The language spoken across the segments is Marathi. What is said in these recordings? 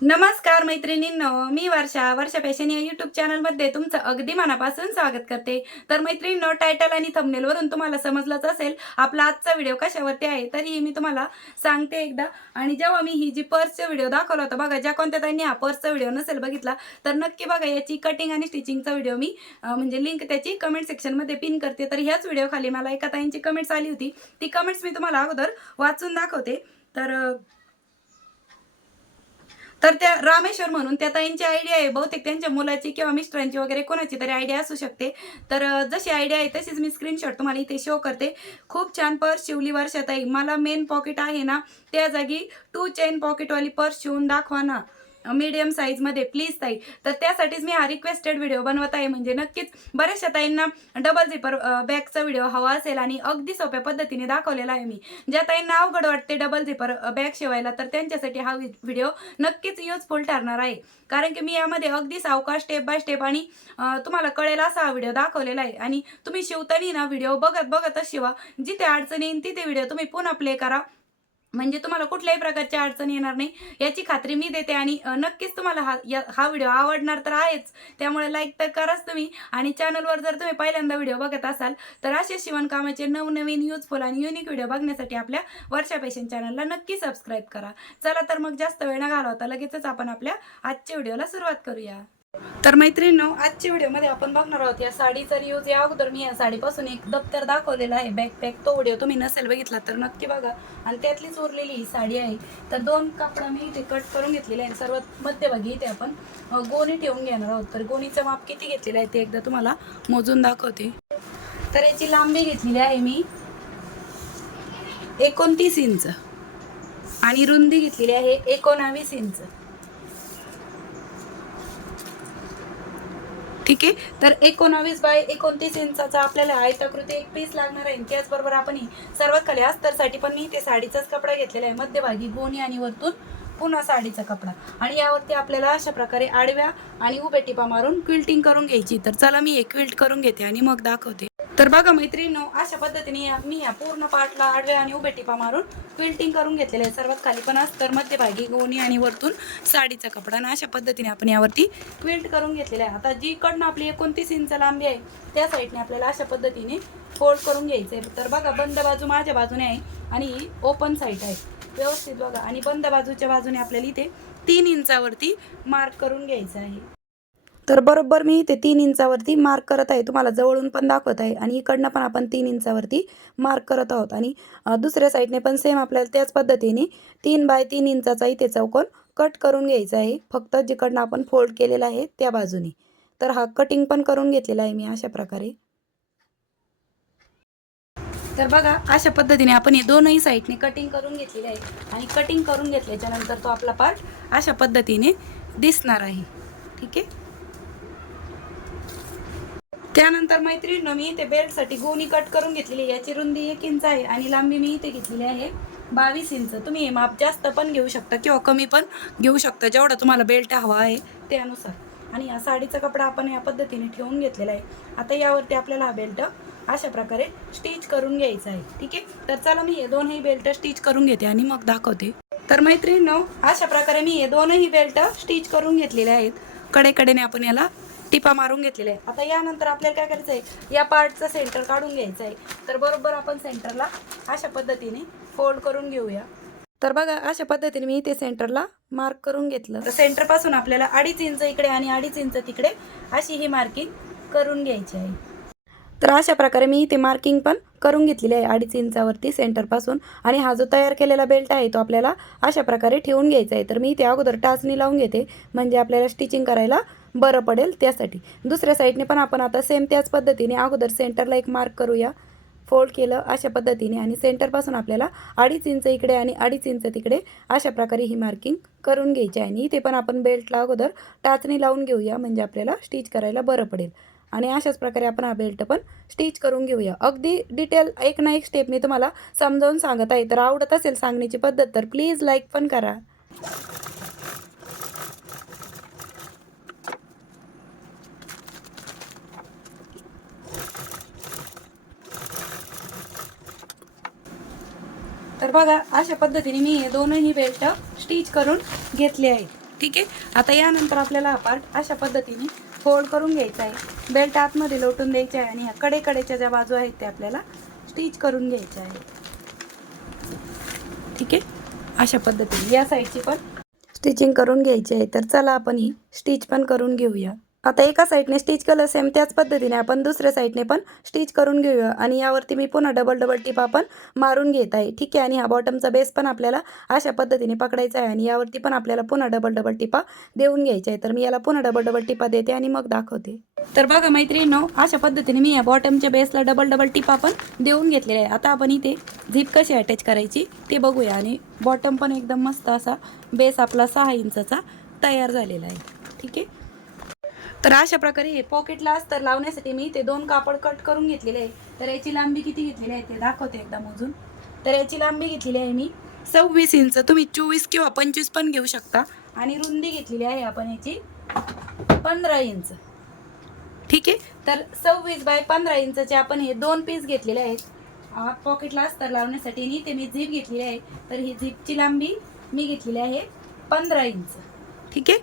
नमस्कार मैत्रिणींनो मी वर्षा. वर्षा फॅशन या युट्यूब चॅनलमध्ये तुमचं अगदी मनापासून स्वागत करते. तर मैत्रिणींनो टायटल आणि थंबनेलवरून तुम्हाला समजलंच असेल आपला आजचा व्हिडिओ कशावरती आहे तरीही मी तुम्हाला सांगते एकदा. आणि जेव्हा मी ही जी पर्सचा व्हिडिओ दाखवला होता बघा ज्या कोणत्या ताईंनी हा पर्सचा व्हिडिओ नसेल बघितला तर नक्की बघा याची कटिंग आणि स्टिचिंगचा व्हिडिओ मी म्हणजे लिंक त्याची कमेंट सेक्शनमध्ये पिन करते. तर ह्याच व्हिडिओ खाली मला एका ताईंची कमेंट्स आली होती. ती कमेंट्स मी तुम्हाला अगोदर वाचून दाखवते. तर तर त्या रामेश्वर म्हणून त्या ताईंची आयडिया आहे. बहुतेक त्यांच्या मुलाची किंवा मिस्टरांची वगैरे कोणाची तरी आयडिया असू शकते. तर जशी आयडिया आहे तशीच मी स्क्रीनशॉट तुम्हाला इथे शो करते. खूप छान पर्स शिवली वर्षाताई. मला मेन पॉकेट आहे ना त्या जागी टू चेन पॉकेटवाली पर्स शिवून दाखवा ना. मीडियम साईजमध्ये प्लीज ताई. तर त्यासाठीच मी हा रिक्वेस्टेड व्हिडिओ बनवत आहे. म्हणजे नक्कीच बऱ्याचशा ताईंना डबल झिपर बॅगचा व्हिडिओ हवा असेल आणि अगदी सोप्या पद्धतीने दाखवलेला आहे मी. ज्या ताईंना अवघड वाटते डबल झिपर बॅग शिवायला तर त्यांच्यासाठी हा व्हिडिओ नक्कीच युजफुल ठरणार आहे. कारण की मी यामध्ये अगदी सावकाश स्टेप बाय स्टेप आणि तुम्हाला कळेल असा हा व्हिडिओ दाखवलेला आहे. आणि तुम्ही शिवतानी ना व्हिडिओ बघत बघतच शिवा. जिथे अडचणी येईन तिथे व्हिडिओ तुम्ही पुन्हा प्ले करा. म्हणजे तुम्हाला कुठल्याही प्रकारची अडचण येणार नाही. याची खात्री मी देते आणि नक्कीच तुम्हाला हा या हा व्हिडिओ आवडणार तर आहेच. त्यामुळे लाईक तर कराच तुम्ही. आणि चॅनलवर जर तुम्ही पहिल्यांदा व्हिडिओ बघत असाल तर असे शिवणकामाचे नवनवीन युजफुल आणि युनिक व्हिडिओ बघण्यासाठी आपल्या वर्षा पेशन चॅनलला नक्की सबस्क्राईब करा. चला तर मग जास्त वेळ न घालवता लगेचच आपण आपल्या आजच्या व्हिडिओला सुरुवात करूया. तर मैत्रिणींनो आजच्या व्हिडिओमध्ये आपण बघणार आहोत या साडीचा रियूज या अगोदर मी या साडीपासून एक दप्तर दाखवलेला आहे बॅकपॅक तो व्हिडिओ तुम्ही नसेल बघितला तर नक्की बघा. आणि त्यातलीच उरलेली ही साडी आहे. तर दोन कापडं मी इथे कट करून घेतलेले आहे सर्वात मध्यभागी इथे आपण गोणी ठेवून घेणार आहोत. तर गोणीचं माप किती घेतलेलं आहे ते एकदा तुम्हाला मोजून दाखवते. तर याची लांबी घेतलेली आहे मी एकोणतीस इंच. आणि रुंदी घेतलेली आहे एकोणावीस इंच. ठीक आहे तर एकोणावीस बाय एकोणतीस इंचाचा आपल्याला आयताकृती एक पीस लागणार आहे. त्याचबरोबर आपण सर्वात खाली अस्तरसाठी पण मी ते साडीचाच कपडा घेतलेला आहे. मध्यभागी गोणी आणि वरतून पुन्हा साडीचा कपडा. आणि यावरती आपल्याला अशा प्रकारे आडव्या आणि उभ्या टिपा मारून क्विल्टिंग करून घ्यायची. तर चला मी एक क्विल्ट करून घेते आणि मग दाखवते. तर बघा मैत्रिणींनो अशा पद्धतीने या- मी या पूर्ण पाटला आडव्या आणि उभ्या टिपा मारून क्विल्टिंग करून घेतलेले आहे. सर्वात खाली पण तर मध्यभागी गोणी आणि वरतून साडीचा कपडा आणि अशा पद्धतीने आपण यावरती क्विल्ट करून घेतलेलं आहे. आता जी कडनं आपली एकोणतीस इंच लांबी आहे त्या साईडने आपल्याला अशा पद्धतीने फोल्ड करून घ्यायचं आहे. तर बघा बंद बाजू माझ्या बाजूने आहे आणि ओपन साईड आहे. व्यवस्थित बघा. आणि बंद बाजूच्या बाजूने आपल्याला इथे तीन इंचावरती मार्क करून घ्यायचं आहे. तर बरोबर मी ते तीन इंचावरती मार्क करत आहे. तुम्हाला जवळून पण दाखवत आहे आणि इकडनं पण आपण तीन इंचावरती मार्क करत आहोत. आणि दुसऱ्या साईडने पण सेम आपल्याला त्याच पद्धतीने तीन बाय तीन इंचाचा इथे चौकोन कट करून घ्यायचा आहे. फक्त जिकडनं आपण फोल्ड केलेला आहे त्या बाजूने. तर हा कटिंग पण करून घेतलेला आहे मी अशा प्रकारे. तर बघा अशा पद्धतीने आपण हे दोनही साईडने कटिंग करून घेतलेली आहे. आणि कटिंग करून घेतल्याच्यानंतर तो आपला पार्ट अशा पद्धतीने दिसणार आहे. ठीक आहे? त्यानंतर मैत्रिणीनं मी इथे बेल्टसाठी गोणी कट करून घेतलेली आहे. याची रुंदी एक इंच आहे आणि लांबी मी इथे घेतलेली आहे बावीस इंच. तुम्ही हे माप जास्त पण घेऊ शकता किंवा कमी पण घेऊ शकता. जेवढा तुम्हाला बेल्ट हवा आहे त्यानुसार. आणि या साडीचा कपडा आपण या पद्धतीने ठेवून घेतलेला आहे. आता यावरती आपल्याला हा बेल्ट अशा प्रकारे स्टिच करून घ्यायचा आहे. ठीक आहे? तर चला मी हे दोनही बेल्ट स्टिच करून घेते आणि मग दाखवते. तर मैत्रिणीनं अशा प्रकारे मी हे दोनही बेल्ट स्टिच करून घेतलेले आहेत. कडेकडेने आपण याला टिपा मारून घेतलेल्या आहे आता यानंतर आपल्याला काय करायचं आहे? या पार्टचं सेंटर काढून घ्यायचं आहे. तर बरोबर आपण सेंटरला अशा पद्धतीने फोल्ड करून घेऊया. तर बघा अशा पद्धतीने मी इथे सेंटरला मार्क करून घेतलं. तर सेंटरपासून आपल्याला अडीच इंच इकडे आणि अडीच इंच तिकडे अशी ही मार्किंग करून घ्यायची आहे. तर अशा प्रकारे मी इथे मार्किंग पण करून घेतलेली आहे अडीच इंचावरती सेंटरपासून आणि हा जो तयार केलेला बेल्ट आहे तो आपल्याला अशा प्रकारे ठेवून घ्यायचा आहे. तर मी इथे अगोदर टाचणी लावून घेते. म्हणजे आपल्याला स्टिचिंग करायला बरं पडेल त्यासाठी. दुसऱ्या साईडने पण आपण आता सेम त्याच पद्धतीने अगोदर सेंटरला एक मार्क करूया. फोल्ड केलं अशा पद्धतीने आणि सेंटरपासून आपल्याला अडीच इंच इकडे आणि अडीच इंच तिकडे अशा प्रकारे ही मार्किंग करून घ्यायची आहे. आणि इथे पण आपण बेल्टला अगोदर टाचणी लावून घेऊया म्हणजे आपल्याला स्टिच करायला बरं पडेल. आणि अशाच प्रकारे आपण हा बेल्ट पण स्टिच करून घेऊया. अगदी डिटेल एक ना एक स्टेप मी तुम्हाला समजावून सांगत आहे. तर आवडत असेल सांगण्याची पद्धत तर प्लीज लाईक पण करा. तर बघा अशा पद्धतीने मी हे दोनही बेल्ट स्टिच करून घेतले आहेत. ठीक आहे? आता यानंतर आपल्याला हा पार्ट अशा पद्धतीने फोल्ड करून घ्यायचा आहे. बेल्ट आतमध्ये लोटून द्यायचा आहे आणि ह्या कडेकडेच्या ज्या बाजू आहेत त्या आपल्याला स्टिच करून घ्यायच्या आहे ठीक आहे? अशा पद्धतीने. या साईडची पण स्टिचिंग करून घ्यायची आहे. तर चला आपण ही स्टिच पण करून घेऊया. आता एका साईडने स्टिच केलं सेम त्याच पद्धतीने आपण दुसऱ्या साईडने पण स्टिच करून घेऊया. आणि यावरती मी पुन्हा डबल डबल टिप आपण मारून घेत आहे. ठीक आहे? आणि हा बॉटमचा बेस पण आपल्याला अशा पद्धतीने पकडायचा आहे. आणि यावरती पण आपल्याला पुन्हा डबल डबल टिपा देऊन घ्यायच्या आहे. तर मी याला पुन्हा डबल डबल टिपा देते आणि मग दाखवते. तर बघा मैत्रिणींनो अशा पद्धतीने मी या बॉटमच्या बेसला डबल डबल टिपा पण देऊन घेतलेल्या आहे. आता आपण इथे झिप कशी अटॅच करायची ते बघूया. आणि बॉटम पण एकदम मस्त असा बेस आपला सहा इंचाचा तयार झालेला आहे. ठीक आहे? तर अशा प्रकारे हे पॉकेटला अस्तर लावण्यासाठी मी ते दोन कापड कट करून घेतलेले आहे. तर याची लांबी किती घेतलेली आहे ते दाखवते एकदा मोजून. तर याची लांबी घेतलेली आहे मी सव्वीस इंच. तुम्ही चोवीस किंवा पंचवीस पण घेऊ शकता. आणि रुंदी घेतलेली आहे आपण याची पंधरा इंच. ठीक आहे? तर सव्वीस बाय पंधरा इंचचे आपण हे दोन पीस घेतलेले आहेत. पॉकेटला अस्तर लावण्यासाठी आणि ते मी झीप घेतलेली आहे. तर ही झीपची लांबी मी घेतलेली आहे पंधरा इंच. ठीक आहे?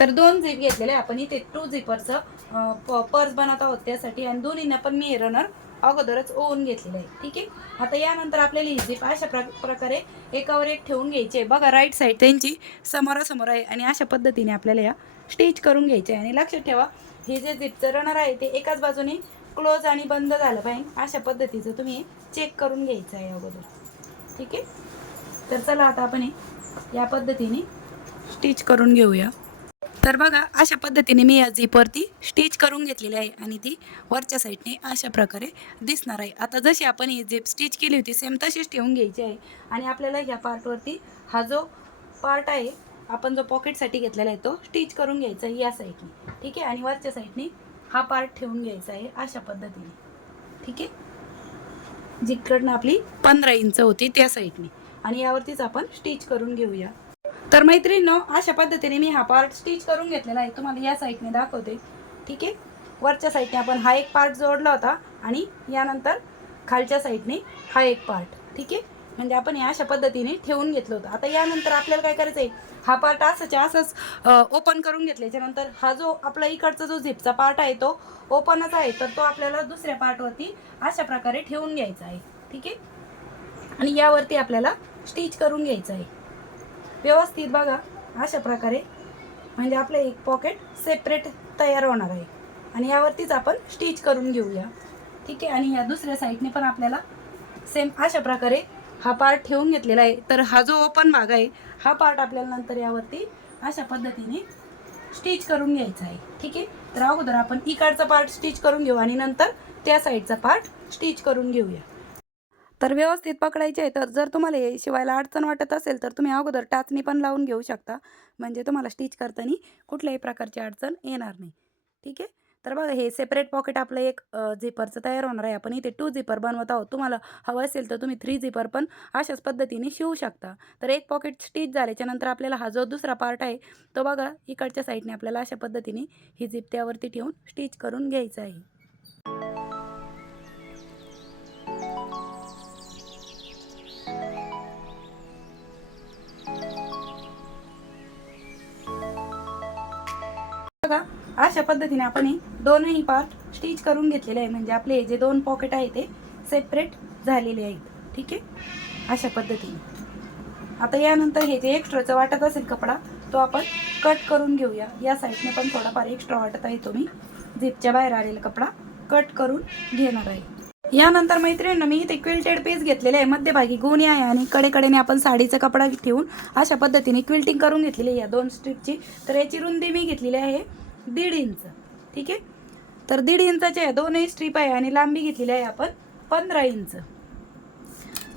तर दोन झिप घेतलेले आहे आपण इथे टू झिपरचं पर्स बनवत आहोत त्यासाठी आणि दोन्हींना पण मी रनर अगोदरच ओवून घेतलेलं आहे. ठीक आहे? आता यानंतर आपल्याला ही झिप अशा प्र प्रकारे एकावर एक ठेवून घ्यायची आहे. बघा राईट साईड त्यांची समोरासमोर आहे आणि अशा पद्धतीने आपल्याला या स्टिच करून घ्यायचे आहे. आणि लक्षात ठेवा हे जे झिपचं रनर आहे ते एकाच बाजूने क्लोज आणि बंद झालं पाहिजे. अशा पद्धतीचं तुम्ही चेक करून घ्यायचं आहे अगोदर. ठीक आहे? तर चला आता आपण हे या पद्धतीने स्टिच करून घेऊया. तर बघा अशा पद्धतीने मी या झिपवरती स्टिच करून घेतलेली आहे आणि ती वरच्या साईडने अशा प्रकारे दिसणार आहे. आता जशी आपण ही झिप स्टिच केली होती सेम तशीच ठेवून घ्यायची आहे. आणि आपल्याला ह्या पार्टवरती हा जो पार्ट आहे आपण जो पॉकेटसाठी घेतलेला आहे तो स्टिच करून घ्यायचा आहे या साईडने ठीक आहे? आणि वरच्या साईडने हा पार्ट ठेवून घ्यायचा आहे अशा पद्धतीने. ठीक आहे? जिकडनं आपली पंधरा इंच होती त्या साईडने आणि यावरतीच आपण स्टिच करून घेऊया. तर मैत्रिणींनो अशा पद्धतीने मी हा पार्ट स्टिच करून घेतलेला आहे. तुम्हाला या साईडने दाखवते. ठीक आहे? वरच्या साईडने आपण हा एक पार्ट जोडला होता आणि यानंतर खालच्या साईडने हा एक पार्ट ठीक आहे? म्हणजे आपण हे अशा पद्धतीने ठेवून घेतलं होतं. आता यानंतर आपल्याला काय करायचं आहे हा पार्ट असाच्या असंच ओपन करून घेतल्याच्यानंतर हा जो आपला इकडचा जो झिपचा पार्ट आहे तो ओपनच आहे. तर तो आपल्याला दुसऱ्या पार्टवरती अशा प्रकारे ठेवून घ्यायचा आहे. ठीक आहे? आणि यावरती आपल्याला स्टिच करून घ्यायचं आहे. व्यवस्थित बघा अशा प्रकारे. म्हणजे आपलं एक पॉकेट सेपरेट तयार होणार आहे. आणि यावरतीच आपण स्टिच करून घेऊया. ठीक आहे? आणि या दुसऱ्या साईडने पण आपल्याला सेम अशा प्रकारे हा पार्ट ठेवून घेतलेला आहे. तर हा जो ओपन भाग आहे हा पार्ट आपल्याला नंतर यावरती अशा पद्धतीने स्टिच करून घ्यायचा आहे. ठीक आहे? तर अगोदर आपण इकडचा पार्ट स्टिच करून घेऊ आणि नंतर त्या साईडचा पार्ट स्टिच करून घेऊया. तर व्यवस्थित पकडायचे आहे. तर जर तुम्हाला हे शिवायला अडचण वाटत असेल तर तुम्ही अगोदर टाचणी पण लावून घेऊ शकता. म्हणजे तुम्हाला स्टिच करताना कुठल्याही प्रकारची अडचण येणार नाही. ठीक आहे? तर बघा हे सेपरेट पॉकेट आपलं एक झिपरचं तयार होणार आहे. आपण इथे टू झिपर बनवत आहोत. तुम्हाला हवं असेल तर तुम्ही थ्री झिपर पण अशाच पद्धतीने शिवू शकता. तर एक पॉकेट स्टिच झाल्याच्यानंतर आपल्याला हा जो दुसरा पार्ट आहे तो बघा इकडच्या साईडने आपल्याला अशा पद्धतीने ही झिप त्यावरती ठेवून स्टिच करून घ्यायचं आहे. बघा अशा पद्धतीने आपण हे दोनही पार्ट स्टिच करून घेतलेले आहे. म्हणजे आपले हे जे दोन पॉकेट आहे ते सेपरेट झालेले आहेत. ठीक आहे? अशा पद्धतीने. आता यानंतर हे जे एक्स्ट्राचं वाटत असेल कपडा तो आपण कट करून घेऊया. या साईडने पण थोडाफार एक्स्ट्रा वाटत आहे तो मी झिपच्या बाहेर आलेला कपडा कट करून घेणार आहे. यानंतर मैत्रिणींना मी इथे क्विल्टेड पीस घेतलेले आहे. मध्यभागी गोणी आहे आणि कडेकडेने आपण साडीचा कपडा ठेवून अशा पद्धतीने क्विल्टिंग करून घेतलेली आहे. या दोन स्ट्रीपची तर याची रुंदी मी घेतलेली आहे दीड इंच. ठीक आहे? तर दीड इंचाच्या आहे दोनही स्ट्रीप आहे आणि लांबी घेतलेली आहे आपण पंधरा इंच.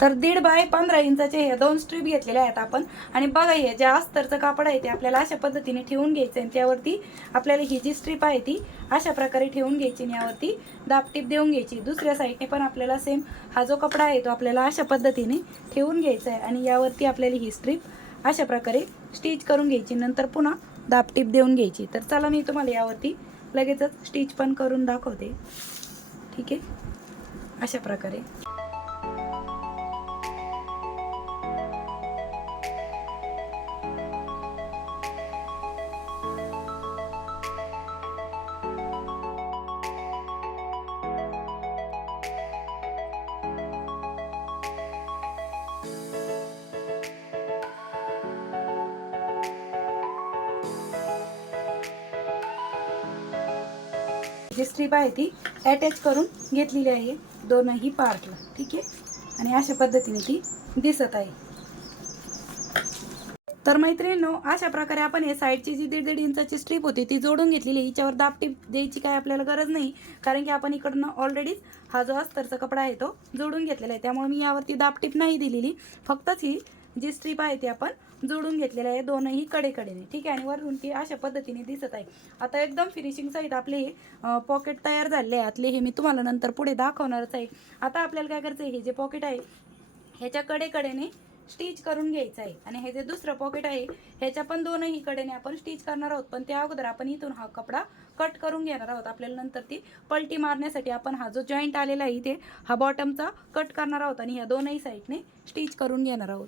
तर दीड बाय पंधरा इंचाचे हे दोन स्ट्रीप घेतलेल्या आहेत आपण. आणि बघा हे ज्या अस्तरचं कापड आहे ते आपल्याला अशा पद्धतीने ठेवून घ्यायचं आहे त्यावरती आपल्याला ही जी स्ट्रीप आहे ती अशा प्रकारे ठेवून घ्यायची आणि यावरती दापटीप देऊन घ्यायची. दुसऱ्या साईडने पण आपल्याला सेम हा जो कपडा आहे तो आपल्याला अशा पद्धतीने ठेवून घ्यायचा आहे. आणि यावरती आपल्याला ही स्ट्रीप अशा प्रकारे स्टिच करून घ्यायची. नंतर पुन्हा दापटीप देऊन घ्यायची. तर चला मी तुम्हाला यावरती लगेचच स्टिच पण करून दाखवते. ठीक आहे? अशा प्रकारे. जी स्ट्रीप आहे ती अटॅच करून घेतलेली आहे. दोनही पार्टला ठीक आहे? आणि अशा पद्धतीने ती दिसत आहे. तर मैत्रिणींनो अशा प्रकारे आपण हे साईडची जी दीड दीड इंचाची स्ट्रीप होती ती जोडून घेतलेली आहे. हिच्यावर दाब टीप द्यायची काय आपल्याला गरज नाही. कारण की आपण इकडनं ऑलरेडीच हा जो अस्तरचा कपडा आहे तो जोडून घेतलेला आहे. त्यामुळे मी यावरती दाब टीप नाही दिलेली. फक्तच ही जी स्ट्रीप आहे ती आपण जोडून घेतलेले आहे. दोनही कडेकडेने. ठीक आहे? आणि वरून ती अशा पद्धतीने दिसत आहे. आता एकदम फिनिशिंग सहित आपले हे पॉकेट तयार झाले आहे आतले हे मी तुम्हाला नंतर पुढे दाखवणारच आहे. आता आपल्याला काय करायचं आहे हे जे पॉकेट आहे ह्याच्या कडेकडेने स्टिच करून घ्यायचं आहे. आणि हे जे दुसरं पॉकेट आहे ह्याच्या पण दोनही कडेने आपण स्टिच करणार आहोत. पण त्या अगोदर आपण इथून हा कपडा कट करून घेणार आहोत. आपल्याला नंतर ती पलटी मारण्यासाठी आपण हा जो जॉईंट आलेला आहे इथे हा बॉटमचा कट करणार आहोत. आणि ह्या दोनही साईडने स्टिच करून घेणार आहोत.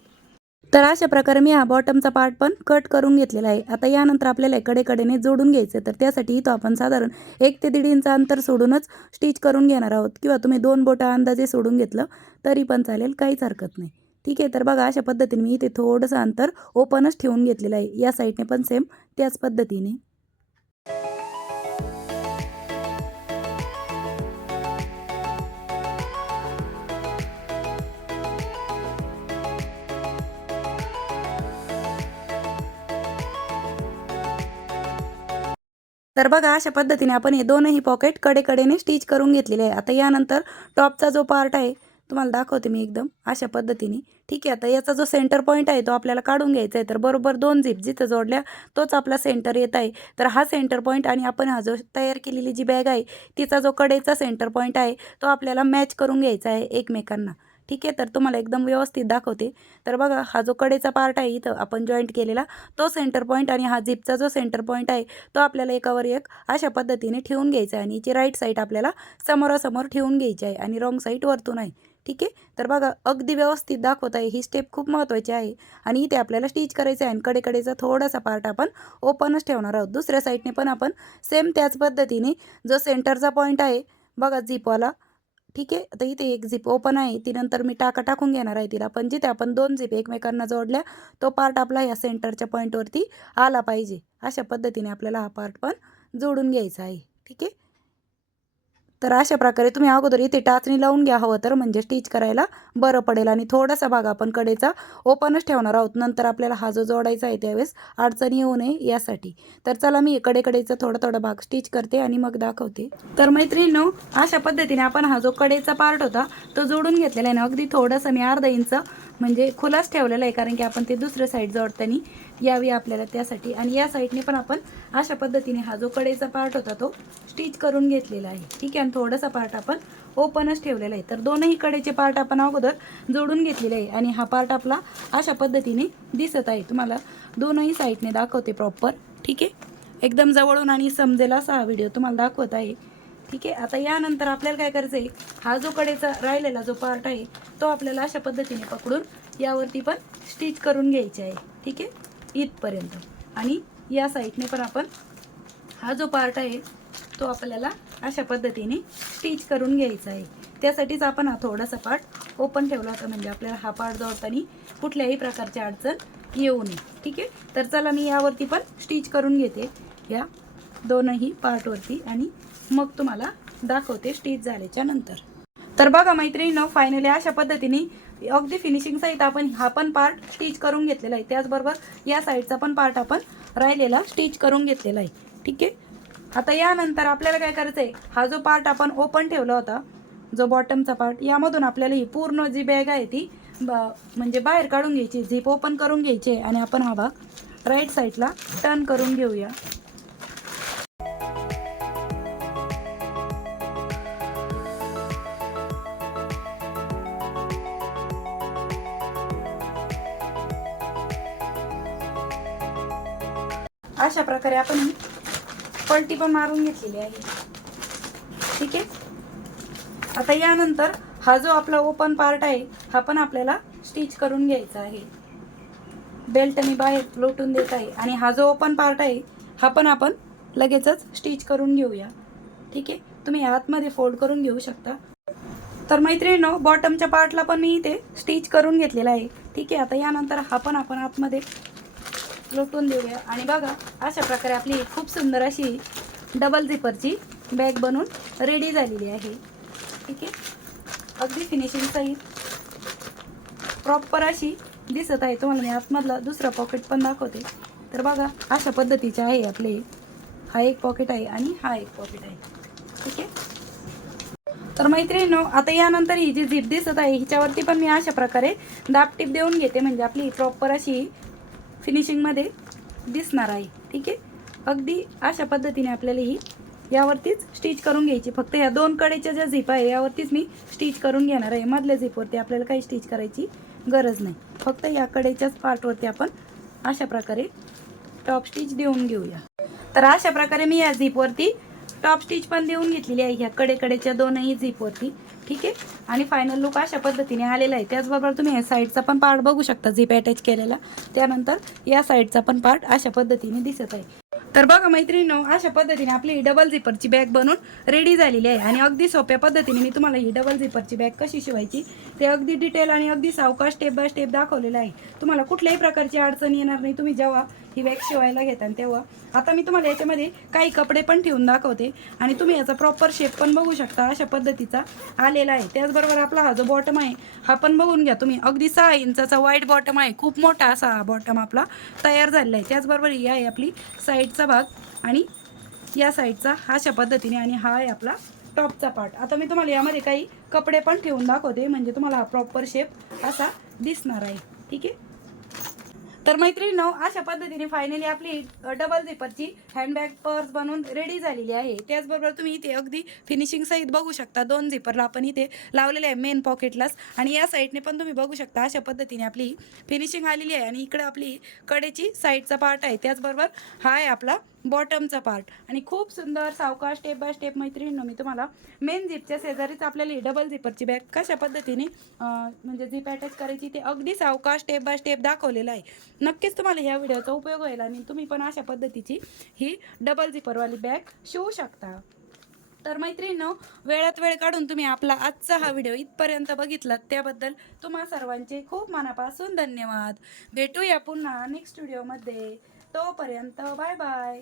तर अशा प्रकारे मी हा बॉटमचा पार्ट पण कट करून घेतलेला आहे. आता यानंतर आपल्याला कडेकडेने जोडून घ्यायचं तर त्यासाठी इथं आपण साधारण एक ते दीड इंच अंतर सोडूनच स्टिच करून घेणार आहोत. किंवा तुम्ही दोन बोटं अंदाजे सोडून घेतलं तरी पण चालेल. काहीच हरकत नाही. ठीक आहे? तर बघा अशा पद्धतीने मी इथे थोडंसं अंतर ओपनच ठेवून घेतलेलं आहे. या साईडने पण सेम त्याच पद्धतीने. तर बघा अशा पद्धतीने आपण हे दोनही पॉकेट कडेकडेने स्टिच करून घेतलेले आहे. आता यानंतर टॉपचा जो पार्ट आहे तुम्हाला दाखवते मी एकदम अशा पद्धतीने. ठीक आहे आता याचा जो सेंटर पॉईंट आहे तो आपल्याला काढून घ्यायचा आहे. तर बरोबर दोन झिप जिथं जोडल्या तोच आपला सेंटर येत आहे. तर हा सेंटर पॉईंट आणि आपण हा जो तयार केलेली जी बॅग आहे तिचा जो कडेचा सेंटर पॉईंट आहे तो आपल्याला मॅच करून घ्यायचा आहे एकमेकांना. ठीक आहे तर तुम्हाला एकदम व्यवस्थित दाखवते. तर बघा हा जो कडेचा पार्ट आहे इथं आपण जॉईंट केलेला तो सेंटर पॉईंट आणि हा झिपचा जो सेंटर पॉईंट आहे तो आपल्याला एकावर एक अशा पद्धतीने ठेवून घ्यायचा आहे. आणि याची राईट साईड आपल्याला समोरासमोर ठेवून घ्यायची आहे आणि रॉंग साईड वरतून आहे. ठीक आहे? तर बघा अगदी व्यवस्थित दाखवत आहे. ही स्टेप खूप महत्त्वाची आहे. आणि इथे आपल्याला स्टिच करायचं आहे आणि कडेकडेचा थोडासा पार्ट आपण ओपनच ठेवणार आहोत. दुसऱ्या साईडने पण आपण सेम त्याच पद्धतीने जो सेंटरचा पॉईंट आहे बघा झिपवाला ठीक आहे? आता इथे एक झिप ओपन आहे. ती नंतर मी टाका टाकून घेणार आहे तिला. पण जिथे आपण दोन झिप एकमेकांना जोडल्या तो पार्ट आपला या सेंटरच्या पॉईंटवरती आला पाहिजे. अशा पद्धतीने आपल्याला हा पार्ट पण जोडून घ्यायचा आहे. ठीक आहे? तर अशा प्रकारे तुम्ही अगोदर इथे टाचणी लावून घ्या हवं तर म्हणजे स्टिच करायला बरं पडेल. आणि थोडासा भाग आपण कडेचा ओपनच ठेवणार आहोत. नंतर आपल्याला हा जो जोडायचा आहे त्यावेळेस अडचणी येऊ नये यासाठी. तर चला मी कडेकडेचा थोडा थोडा भाग स्टिच करते आणि मग दाखवते. तर मैत्रिणीनो अशा पद्धतीने आपण हा जो कडेचा पार्ट होता तो जोडून घेतलेला आहे ना अगदी थोडंसं मी अर्धा इंच म्हणजे खुलाच ठेवलेला आहे कारण की आपण ते दुसऱ्या साईड जोडताना यावी आपल्याला त्यासाठी. आणि या साईडने पण आपण अशा पद्धतीने हा जो कडेचा पार्ट होता तो स्टिच करून घेतलेला आहे. ठीक आहे आणि थोडासा पार्ट आपण ओपनच ठेवलेला आहे. तर दोनही कडेचे पार्ट आपण अगोदर जोडून घेतलेले आहे आणि हा पार्ट आपला अशा पद्धतीने दिसत आहे. तुम्हाला दोनही साईडने दाखवते प्रॉपर ठीक आहे? एकदम जवळून आणि समजेल असा हा व्हिडिओ तुम्हाला दाखवत आहे. ठीक आहे? आता यानंतर आपल्याला काय करायचं आहे हा जो कडेचा राहिलेला जो पार्ट आहे तो आपल्याला अशा पद्धतीने पकडून यावरती पण स्टिच करून घ्यायचे आहे. ठीक आहे? इथपर्यंत. आणि या साईडने पण आपण हा जो पार्ट आहे तो आपल्याला अशा पद्धतीने स्टिच करून घ्यायचा आहे. त्यासाठीच आपण हा थोडासा पार्ट ओपन ठेवला होता. म्हणजे आपल्याला हा पार्ट जोडताना कुठल्याही प्रकारची अडचण येऊ नये. ठीक आहे? तर चला मी यावरती पण स्टिच करून घेते. या दोनही पार्टवरती आणि मग तुम्हाला दाखवते स्टिच झाल्याच्यानंतर. तर बघा मैत्रिणीनं फायनली अशा पद्धतीने अगदी फिनिशिंग सहित आपण हा पण पार्ट स्टिच करून घेतलेला आहे. त्याचबरोबर या साईडचा पण पार्ट आपण राहिलेला स्टिच करून घेतलेला आहे. ठीक आहे? आता यानंतर आपल्याला काय करायचं आहे हा जो पार्ट आपण ओपन ठेवला होता जो बॉटमचा पार्ट यामधून आपल्याला ही पूर्ण जी बॅग आहे ती म्हणजे बाहेर काढून घ्यायची झिप ओपन करून घ्यायची आहे. आणि आपण हा भाग राईट साईडला टर्न करून घेऊया. अशा प्रकारे आपण पलटी पण मारून घेतलेली आहे. ठीक आहे? आता यानंतर हा जो आपला ओपन पार्ट आहे हा पण आपल्याला स्टिच करून घ्यायचा आहे. बेल्टने बाहेर लोटून देत आहे. आणि हा जो ओपन पार्ट आहे हा पण आपण लगेचच स्टिच करून घेऊया. ठीक आहे? तुम्ही आतमध्ये फोल्ड करून घेऊ शकता. तर मैत्रिणीनो बॉटमच्या पार्टला पण मी इथे स्टिच करून घेतलेला आहे. ठीक आहे? आता यानंतर हा पण आपण आतमध्ये लोटून देऊया. आणि बघा अशा प्रकारे आपली खूप सुंदर अशी डबल झिपरची बॅग बनवून रेडी झालेली आहे. ठीक आहे? अगदी फिनिशिंग सहित प्रॉपर अशी दिसत आहे. तुम्हाला मी आतमधला दुसरा पॉकेट पण दाखवते. तर बघा अशा पद्धतीचे आहे आपले. हा एक पॉकेट आहे आणि हा एक पॉकेट आहे. ठीक आहे? तर मैत्रिणीनो आता यानंतर ही जी झिप दिसत आहे हिच्यावरती पण मी अशा प्रकारे दाबटीप देऊन घेते. म्हणजे आपली प्रॉपर अशी फिनिशिंगमध्ये दिसणार आहे. ठीक आहे? अगदी अशा पद्धतीने आपल्याला ही यावरतीच स्टिच करून घ्यायची. फक्त ह्या दोन कडेच्या ज्या झिप आहे यावरतीच मी स्टिच करून घेणार आहे. मधल्या झिपवरती आपल्याला काही स्टिच करायची गरज नाही. फक्त या कडेच्याच पार्टवरती आपण अशा प्रकारे टॉप स्टिच देऊन घेऊया. तर अशा प्रकारे मी या झिपवरती टॉप स्टिच पण देऊन घेतलेली आहे. ह्या कडेकडेच्या दोनही झिपवरती ठीक आहे? आणि फायनल लुक अशा पद्धतीने आलेला आहे. त्याचबरोबर तुम्ही या साईडचा पण पार्ट बघू शकता झिप अटॅच केलेला. त्यानंतर या साईडचा पण पार्ट अशा पद्धतीने दिसत आहे. तर बघा मैत्रिणीनो अशा पद्धतीने आपली डबल झिपरची बॅग बनवून रेडी झालेली आहे. आणि अगदी सोप्या पद्धतीने मी तुम्हाला ही डबल झिपरची बॅग कशी शिवायची ते अगदी डिटेल आणि अगदी सावकाश स्टेप बाय स्टेप दाखवलेलं आहे. तुम्हाला कुठल्याही प्रकारची अडचण येणार नाही. तुम्ही जेव्हा ही बॅग शिवायला घेता तेव्हा आता मी तुम्हाला याच्यामध्ये काही कपडे पण ठेवून दाखवते. आणि तुम्ही याचा प्रॉपर शेप पण बघू शकता अशा पद्धतीचा आलेला आहे. त्याचबरोबर आपला हा जो बॉटम आहे हा पण बघून घ्या तुम्ही. अगदी सहा इंचाचा वाईट बॉटम आहे. खूप मोठा असा हा बॉटम आपला तयार झालेला आहे. त्याचबरोबर ही आहे आपली साईडचा भाग आणि या साईडचा अशा पद्धतीने आणि हा आहे आपला टॉपचा पार्ट आता मी तुम्हाला यामध्ये काही कपडे पण ठेवून दाखवते. म्हणजे तुम्हाला हा प्रॉपर शेप असा दिसणार आहे. ठीक आहे? तर मैत्रिणींनो अशा पद्धतीने फायनली आपली डबल झिपरची हँडबॅग पर्स बनवून रेडी झालेली आहे. त्याचबरोबर तुम्ही इथे अगदी फिनिशिंग सहित बघू शकता दोन झिपरला आपण इथे लावलेले आहे मेन पॉकेटलाच आणि या साईडने पण तुम्ही बघू शकता अशा पद्धतीने आपली फिनिशिंग आलेली आहे. आणि इकडे आपली कडेची साईडचा पार्ट आहे. त्याचबरोबर हा आहे आपला बॉटमचा पार्ट आणि खूप सुंदर सावकाश स्टेप बाय स्टेप मैत्रिणीनो मी तुम्हाला मेन झिपच्या शेजारीच आपल्याला डबल झिपरची बॅग कशा पद्धतीने म्हणजे झिप अटॅच करायची ते अगदी सावकाश स्टेप बाय स्टेप दाखवलेलं आहे. नक्कीच तुम्हाला ह्या व्हिडिओचा उपयोग होईल आणि तुम्ही पण अशा पद्धतीची ही डबल झिपरवाली बॅग शिवू शकता. तर मैत्रिणींनो वेळात वेळ काढून तुम्ही आपला आजचा हा व्हिडिओ इथपर्यंत बघितलात त्याबद्दल तुम्हा सर्वांचे खूप मनापासून धन्यवाद. भेटूया पुन्हा नेक्स्ट व्हिडिओमध्ये तोपर्यंत bye bye